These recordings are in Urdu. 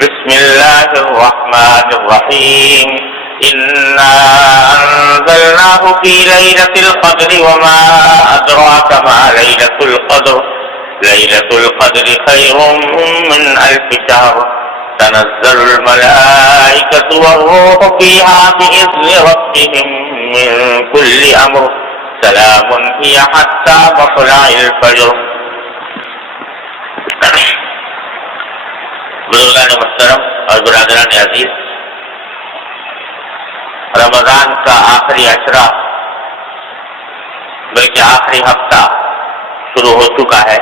بسم اللہ الرحمن الرحیم انا انزلناہ فی لیلۃ القدر وما ادراک ما لیلۃ القدر لیلۃ القدر خیر من الف شہر تنزل الملائکۃ والروح فیہا بإذن ربہم من کل امر سلام ہی حتی مطلع الفجر۔ بزرگان محترم اور برادران عزیز، رمضان کا آخری عشرہ بلکہ آخری ہفتہ شروع ہو چکا ہے،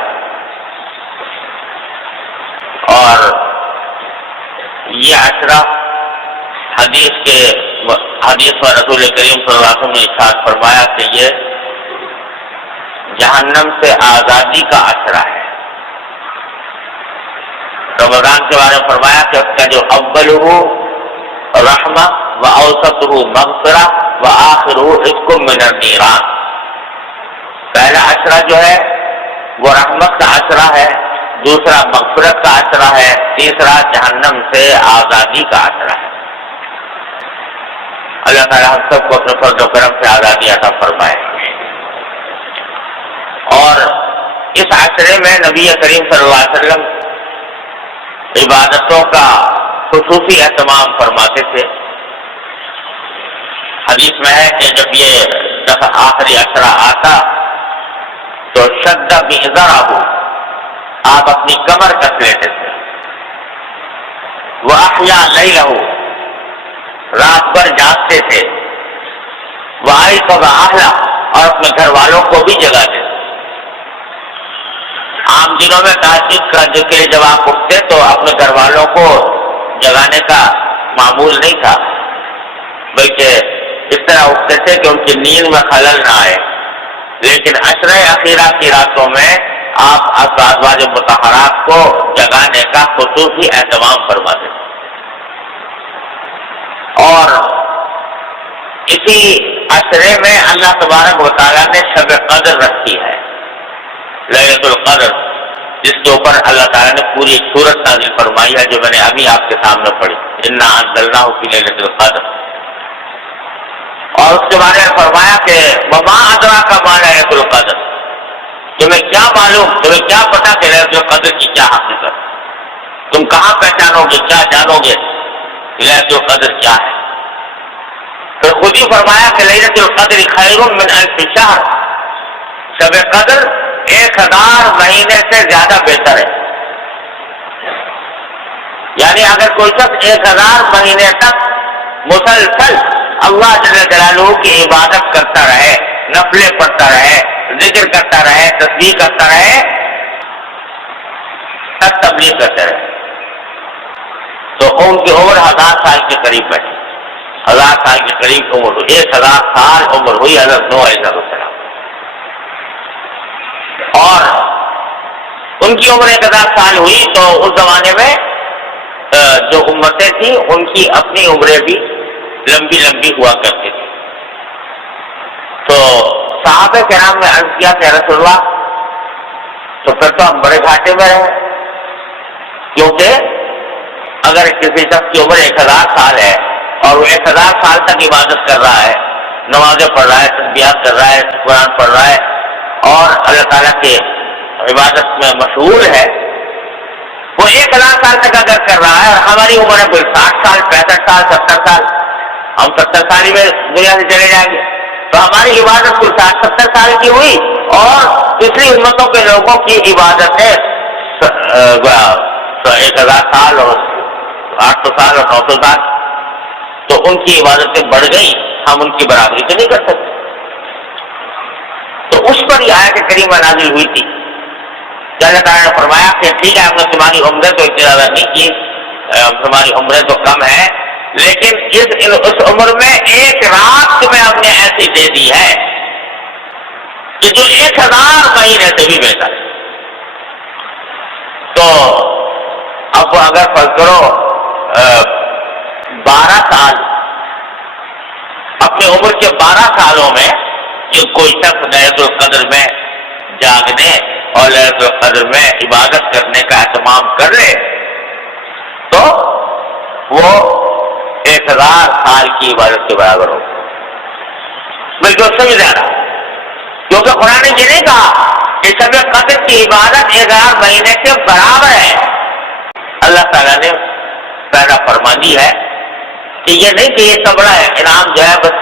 اور یہ عشرہ حدیث میں رسول کریم صلی اللہ علیہ وسلم نے ارشاد فرمایا کہ یہ جہنم سے آزادی کا عشرہ ہے۔ رمضان کے بارے میں فرمایا کہ اس کا جو اول ہو رحمہ و اوسط ہو مغفرہ و آخر ہو عتق من النیران۔ پہلا عشرہ جو ہے وہ رحمت کا عشرہ ہے، دوسرا مغفرت کا عشرہ ہے، تیسرا جہنم سے آزادی کا عشرہ ہے۔ اللہ تعالیٰ ہم سب کو اپنے فضل و کرم سے آزادی عطا فرمائے۔ اور اس عشرے میں نبی کریم صلی اللہ علیہ وسلم عبادتوں کا خصوصی اہتمام فرماتے تھے۔ حدیث میں ہے کہ جب یہ دفعہ آخری عشرہ آتا تو شد بِإِزَرَهُ، آپ اپنی کمر کس لیتے تھے، وَأَحْيَا لَيْلَهُ، رات بھر جاگتے تھے، وَأَيْقَظَ أَهْلَهُ، اور اپنے گھر والوں کو بھی جگاتے تھے۔ عام دنوں میں تہجد کا ذکر جب آپ اٹھتے تو اپنے گھر والوں کو جگانے کا معمول نہیں تھا، بلکہ اس طرح اٹھتے تھے کہ ان کی نیند میں خلل نہ آئے۔ لیکن عشرہ اخیرہ کی راتوں میں آپ ازواج مطہرات کو جگانے کا خصوصی اہتمام فرماتے تھے۔ اور اسی عشرے میں اللہ تبارک و تعالیٰ نے شب قدر رکھی ہے، لیلۃ القدر، جس کے اوپر اللہ تعالیٰ نے پوری ایک سورت نازل فرمائی ہے جو میں نے ابھی آپ کے سامنے پڑھی، انا انزلناہ فی لیلۃ القدر۔ اور اس کے بارے میں فرمایا کہ وما ادراک ما لیلۃ القدر، تمہیں کیا معلوم، تمہیں کیا پتا کہ لیلۃ القدر کی کیا حقیقت، تم کہاں پہچانو گے، کیا جانو گے لیلۃ القدر کیا ہے؟ پھر خود ہی فرمایا کہ لیلۃ القدر خیر من الف شہر، شب قدر 1000 مہینے سے زیادہ بہتر ہے۔ یعنی اگر کوئی شخص 1000 مہینے تک مسلسل اللہ جل جلالہ کی عبادت کرتا رہے، نفلیں پڑھتا رہے، ذکر کرتا رہے، تسبیح کرتا رہے، تبلیغ کرتے رہے، تو ان کی عمر 1000 سال کے قریب ہے، 1000 سال کے قریب عمر ہوئی، 1000 سال عمر ہوئی حضرت نوح علیہ السلام، اور ان کی عمر 1000 سال ہوئی تو اس زمانے میں جو امتیں تھیں ان کی اپنی عمریں بھی لمبی لمبی ہوا کرتی تھی۔ تو صحابہ کرام نے عرض کیا کہ رسول اللہ تو پھر تو ہم بڑے گھاٹے میں رہے، کیونکہ اگر کسی شخص کی عمر 1000 سال ہے اور وہ 1000 سال تک عبادت کر رہا ہے، نمازیں پڑھ رہا ہے، تسبیحات کر رہا ہے، قرآن پڑھ رہا ہے اور اللہ تعالیٰ کے عبادت میں مشغول ہے، وہ 1000 سال تک اگر کر رہا ہے اور ہماری عمر ہے کوئی 60 سال 65 سال 70 سال، ہم 70 سال ہی میں دنیا سے چلے جائیں گے، تو ہماری عبادت کوئی 60-70 سال کی ہوئی اور دوسری امتوں کے لوگوں کی عبادتیں 1000 سال اور 800 سال اور 900 سال، تو ان کی عبادتیں بڑھ گئی، ہم ان کی برابری تو نہیں کر سکتے۔ تو اس پر یہ آیت کریمہ نازل ہوئی تھی کہ اللہ تعالیٰ نے فرمایا کہ ٹھیک ہے ہم نے تمہاری عمریں تو اتنی زیادہ نہیں کی، تمہاری عمریں تو کم ہے، لیکن اس عمر میں ایک رات تمہیں ہم نے ایسی دے دی ہے کہ جو 1000 مہینے سے بھی بہتر ہے۔ تو اب اگر فرض کرو 12 سال، اپنی عمر کے 12 سالوں میں جو کوئی شخص لیلۃ القدر میں جاگنے اور لیلۃ القدر میں عبادت کرنے کا اہتمام کر لے تو وہ 1000 سال کی عبادت کے برابر ہو، بلکہ اس سے بھی زیادہ، کیونکہ قرآن نے یہ نہیں کہا کہ شب قدر کی عبادت 1000 مہینے کے برابر ہے۔ اللہ تعالیٰ نے پیدا فرما دی ہے کہ یہ نہیں کہ یہ سب بڑا انعام جو ہے بس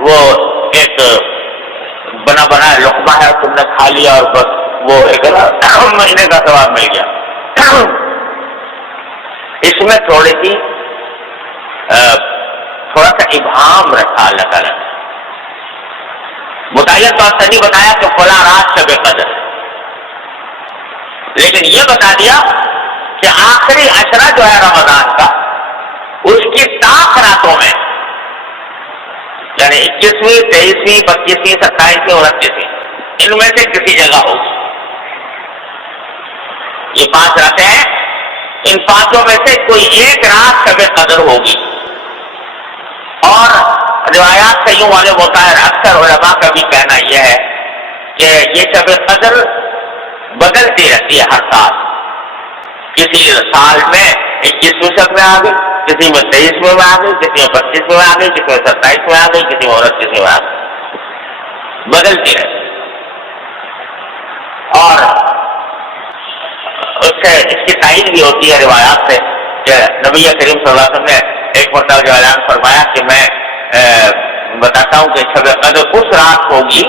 وہ ایک بنا بنا لقمہ ہے تم نے کھا لیا اور بس وہ 1000 مہینے کا ثواب مل گیا۔ اس میں تھوڑا سا ابہام رکھا اللہ تعالیٰ نے، متعین طور سے نہیں بتایا کہ فلاں رات شب قدر، لیکن یہ بتا دیا کہ آخری عشرہ جو ہے رمضان کا، اس کی طاق راتوں میں، یعنی 21ویں 23ویں 25ویں 27ویں 29ویں، ان میں سے کسی جگہ ہوگی۔ یہ 5 راتیں ہیں، ان 5 میں سے کوئی ایک رات شب قدر ہوگی۔ اور روایات سے یوں معلوم ہوتا ہے، اکثر علماء کا بھی کہنا یہ ہے کہ یہ شب قدر بدلتی رہتی ہے ہر سال، کسی سال میں 21ویں شب میں آ گئی، کسی میں 23ویں میں آ گئی، کسی میں 25ویں میں آ گئی، کسی میں 27ویں میں آ گئی، کسی میں 29ویں میں آ گئی، بدلتی رہتی۔ اور اس کی تائید بھی ہوتی ہے روایات سے کہ نبی کریم صلی اللہ علیہ وسلم نے ایک مرتبہ جو اعلان فرمایا کہ میں بتاتا ہوں کہ شب قدر اس رات ہوگی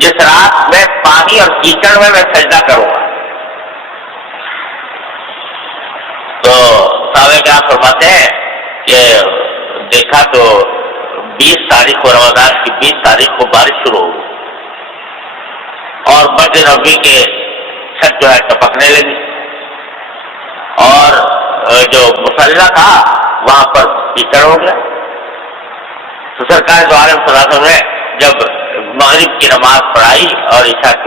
جس رات میں پانی اور کیچڑ میں سجدہ کروں گا۔ تو صحابہ کرام فرماتے ہیں کہ دیکھا تو 20 تاریخ کو، رمضان کی 20 تاریخ کو بارش شروع ہوگی اور مسجد نبوی کے چھت جو ہے ٹپکنے لگی، اور جو مصلی تھا وہاں پر کیچڑ ہو گیا۔ تو سرکار دو عالم صلی اللہ علیہ وسلم نے جب مغرب کی نماز پڑھائی اور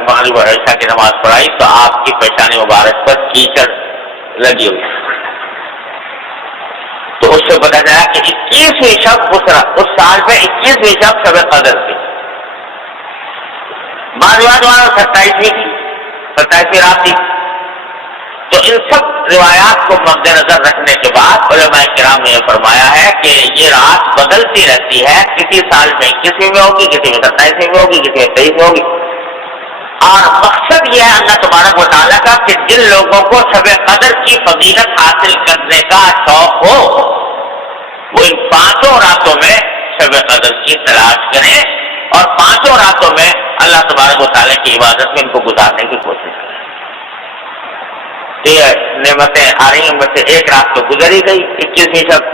مغرب اور عشاء کی نماز پڑھائی تو آپ کی پیشانی مبارک پر کیچڑ لگی ہوئی، تو اس سے پتا چلا کہ 21ویں شب اس سال میں 21ویں شب شب قدر تھی۔ بعض روایات 27ویں تھی، 27ویں رات تھی۔ تو ان سب روایات کو مد نظر رکھنے کے بعد علماء کرام نے یہ فرمایا ہے کہ یہ رات بدلتی رہتی ہے، کسی سال میں 21ویں میں ہوگی، کسی میں 27ویں میں ہوگی، کسی میں 23ویں میں ہوگی۔ اور مقصد یہ ہے اللہ تبارک و تعالیٰ کا کہ جن لوگوں کو شب قدر کی فضیلت حاصل کرنے کا شوق ہو وہ ان 5 راتوں میں شب قدر کی تلاش کریں اور 5 راتوں میں اللہ تبارک و تعالیٰ کی عبادت میں ان کو گزارنے کی کوشش کریں۔ یہ نعمتیں آ رہی ہیں، ان میں سے ایک رات تو گزر ہی گئی 21ویں شب،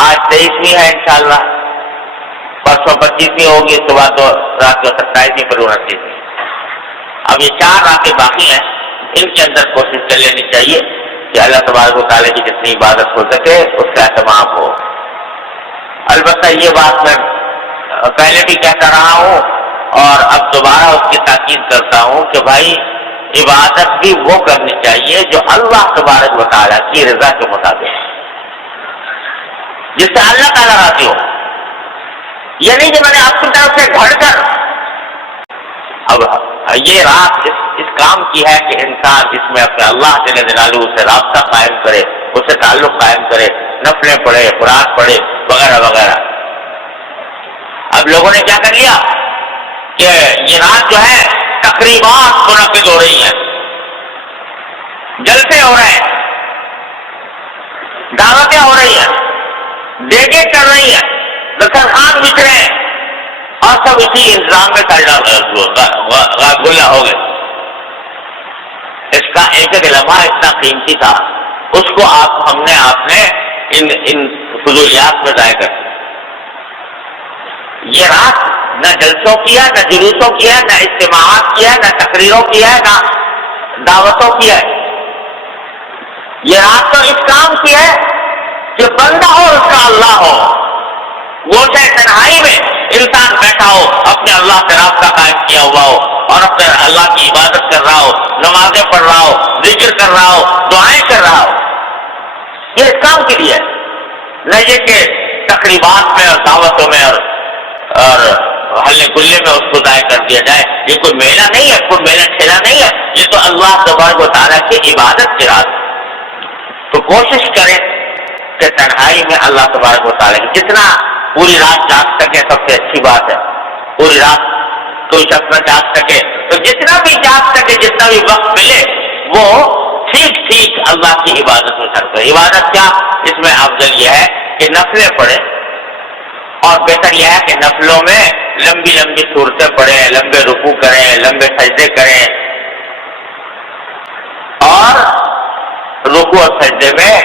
آج 23ویں ہے انشاءاللہ، پرسوں 25ویں ہوگی، صبح تو رات کو 27ویں پر 29ویں۔ اب یہ 4 راتیں باقی ہیں، ان کے اندر کوشش کر لینی چاہیے کہ اللہ تبارک و تعالیٰ کی جتنی عبادت ہو سکے اس کا اہتمام ہو۔ البتہ یہ بات میں پہلے بھی کہتا رہا ہوں اور اب دوبارہ اس کی تاکید کرتا ہوں کہ بھائی عبادت بھی وہ کرنی چاہیے جو اللہ تبارک و تعالیٰ کی رضا کے مطابق، جس سے اللہ تعالیٰ راضی ہو۔ یہ نہیں کہ میں نے آپ کی طرف سے گھڑ کر اب یہ رات اس کام کی ہے کہ انسان اس میں اپنے اللہ جل جلالہ سے رابطہ قائم کرے، اس سے تعلق قائم کرے، نفلیں پڑھے، قرآن پڑھے وغیرہ وغیرہ۔ اب لوگوں نے کیا کر لیا کہ یہ رات جو ہے تقریبات منعقد ہو رہی ہیں، جلسے ہو رہے ہیں، دعوتیں ہو رہی ہیں، دیگیں چل رہی ہیں، دسترخوان بچھ رہے ہیں، اور سب اسی انتظام میں گلا ہو گئے۔ اس کا ایک لمحہ اتنا قیمتی تھا، اس کو ہم نے آپ نے ان فضولیات میں ضائع کر دیا۔ یہ رات نہ جلسوں کی ہے، نہ جلوسوں کی ہے، نہ اجتماعات کی ہے، نہ تقریروں کی ہے، نہ دعوتوں کی ہے۔ یہ رات تو اس کام کی ہے کہ بندہ ہو اس کا اللہ ہو، وہ چاہے تنہائی میں انسان بیٹھا ہو، اپنے اللہ سے رابطہ قائم کیا ہوا ہو اور اپنے اللہ کی عبادت کر رہا ہو، نمازیں پڑھ رہا ہو، ذکر کر رہا ہو، دعائیں کر رہا ہو۔ یہ اس کام کے لیے نہ یہ کہ تقریبات میں اور دعوتوں میں اور ہلے گلے میں اس کو ضائع کر دیا جائے۔ یہ کوئی میلہ نہیں ہے، کوئی میلہ ٹھیلا نہیں ہے، یہ تو اللہ تبارک و تعالیٰ کی عبادت کی رات ہے۔ تو کوشش کریں کہ تنہائی میں اللہ تبارک و تعالیٰ کی جتنا پوری رات جاگ سکے سب سے اچھی بات ہے. پوری رات کوئی شخص نہ جاگ سکے تو جتنا بھی جاگ سکے جتنا بھی وقت ملے وہ ٹھیک ٹھیک اللہ کی عبادت میں صرف کرے. عبادت کیا؟ اس میں افضل یہ ہے کہ نفلیں پڑھیں اور بہتر یہ ہے کہ نفلوں میں لمبی لمبی صورتیں پڑھیں, لمبے رکوع کریں, لمبے سجدے کریں اور رکوع اور سجدے میں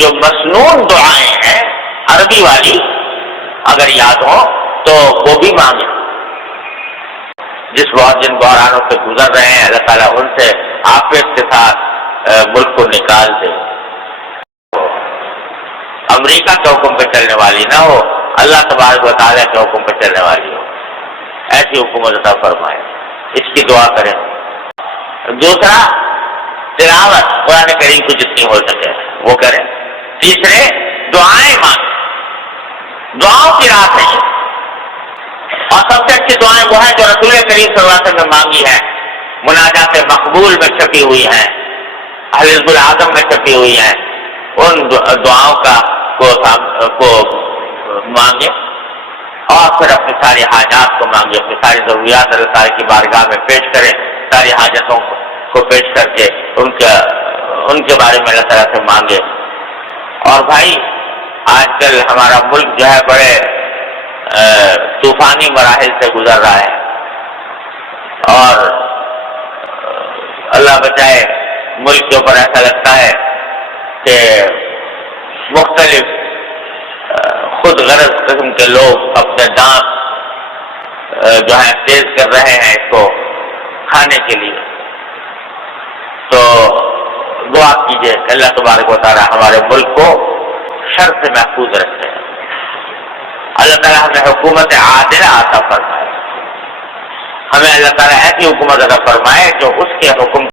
جو مسنون دعائیں ہیں عربی والی اگر یاد ہو تو وہ بھی مانگیں. جس بہت جن بحرانوں سے گزر رہے ہیں اللہ تعالیٰ ان سے عافیت کے ساتھ ملک کو نکال دے. امریکہ کے حکم پہ چلنے والی نہ ہو, اللہ تبارک و تعالیٰ کے حکم پہ چلنے والی ہو, ایسی حکومت عطا فرمائے. اس کی دعا کریں. دوسرا تلاوت قرآن کریم کو جتنی ہو سکے وہ کریں. تیسرے دعائیں مانگیں, دعاؤں کی رات نہیں. اور سب سے اچھی دعائیں وہ ہیں جو رسول کریم صلی اللہ علیہ وسلم نے مانگی ہیں, مناجات مقبول میں چھپی ہوئی ہیں, حزب الاعظم میں چھپی ہوئی ہیں. ان دعاؤں کو مانگے اور پھر اپنی ساری حاجات کو مانگے, اپنی ساری ضروریات اللہ تعالیٰ کی بارگاہ میں پیش کریں. ساری حاجتوں کو پیش کر کے ان کے بارے میں اللہ تعالیٰ سے مانگے. اور بھائی آج کل ہمارا ملک جو ہے بڑے طوفانی مراحل سے گزر رہا ہے اور اللہ بچائے ملک کے اوپر ایسا لگتا ہے کہ مختلف خود غرض قسم کے لوگ اپنے دانت جو ہے تیز کر رہے ہیں اس کو کھانے کے لیے. تو دعا کیجیے کہ اللہ تبارک و تعالیٰ ہمارے ملک کو شر سے محفوظ رکھے. اللہ تعالیٰ ہمیں حکومت عادلہ عطا فرمائے. ہمیں اللہ تعالیٰ ایسی حکومت عطا فرمائے جو اس کے حکم